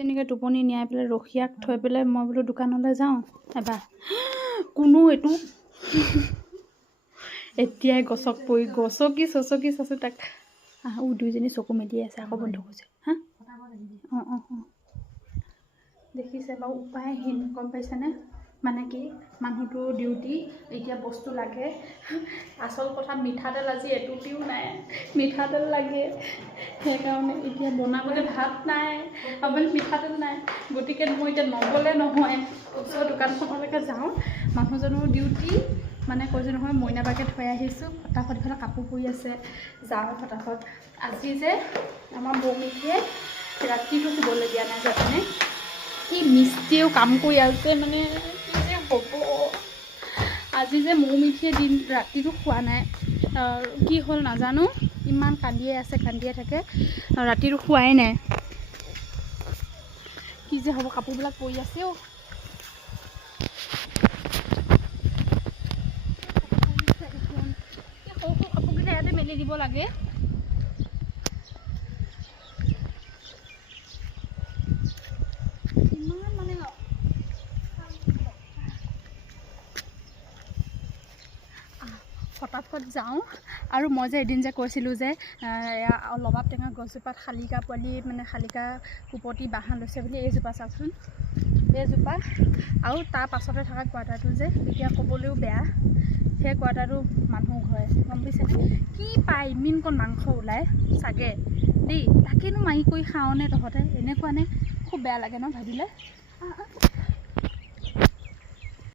তেনেকৈ টোপনি নিয়াই পেলাই ৰখিয়াক থৈ পেলাই মই বোলো দোকানলৈ যাওঁ এবাৰ কোনো এইটো এতিয়াই গছকি চাচো তাক দুইজনী চকু মেলিয়ে আছে আকৌ বন্ধ কৰিছে হা অঁ দেখিছে বাৰু উপায়হীন গম পাইছেনে মানে কি মানুহটোৰ ডিউটি এতিয়া বস্তু লাগে আচল কথা মিঠাতেল আজি এটুপিও নাই মিঠাতেল লাগে সেইকাৰণে এতিয়া বনাবলৈ ভাত নাই আবেলি মিঠাতেল নাই গতিকে মই এতিয়া নগ'লে নহয় ওচৰৰ দোকানখনলৈকে যাওঁ মানুহজনৰ ডিউটি মানে কৈছোঁ নহয় মইনাবাকে থৈ আহিছোঁ ফটাফট ইফালে কাপোৰ পৰি আছে যাওঁ ফটাফট আজি যে আমাৰ বৌমিঠিয়ে ৰাতিটো শুবলৈ দিয়া নাই জানে কি মিস্ত্ৰীয়েও কাম কৰি আছে মানে কি যে হ'ব আজি যে মৌমিঠিয়ে ৰাতিটো খোৱা নাই কি হ'ল নাজানো ইমান কান্দিয়ে থাকে ৰাতিটো খোৱাই নাই কি যে হ'ব কাপোৰবিলাক পৰি আছে সৰু কাপোৰকেইটা ইয়াতে মেলি দিব লাগে ইমান মানে ফটাফট যাওঁ আৰু মই যে এদিন যে কৈছিলোঁ যে লবাব টেঙা গছজোপাত শালিকা পোৱালি মানে শালিকা কুপতি বাঁহ লৈছে বুলি এইজোপা চাওকচোন এইজোপা আৰু তাৰ পাছতে থকা কোৱাৰ্টাৰটো যে এতিয়া ক'বলৈও বেয়া সেই কোৱাৰ্টাৰটো মানুহ ঘৰে গম পাইছেনে কি পায় ইমানকণ মাংস ওলায় চাগে দেই তাকেনো মাৰি কৰি খাওঁনে তহঁতে এনেকুৱা নে খুব বেয়া লাগে ন ভাবিলে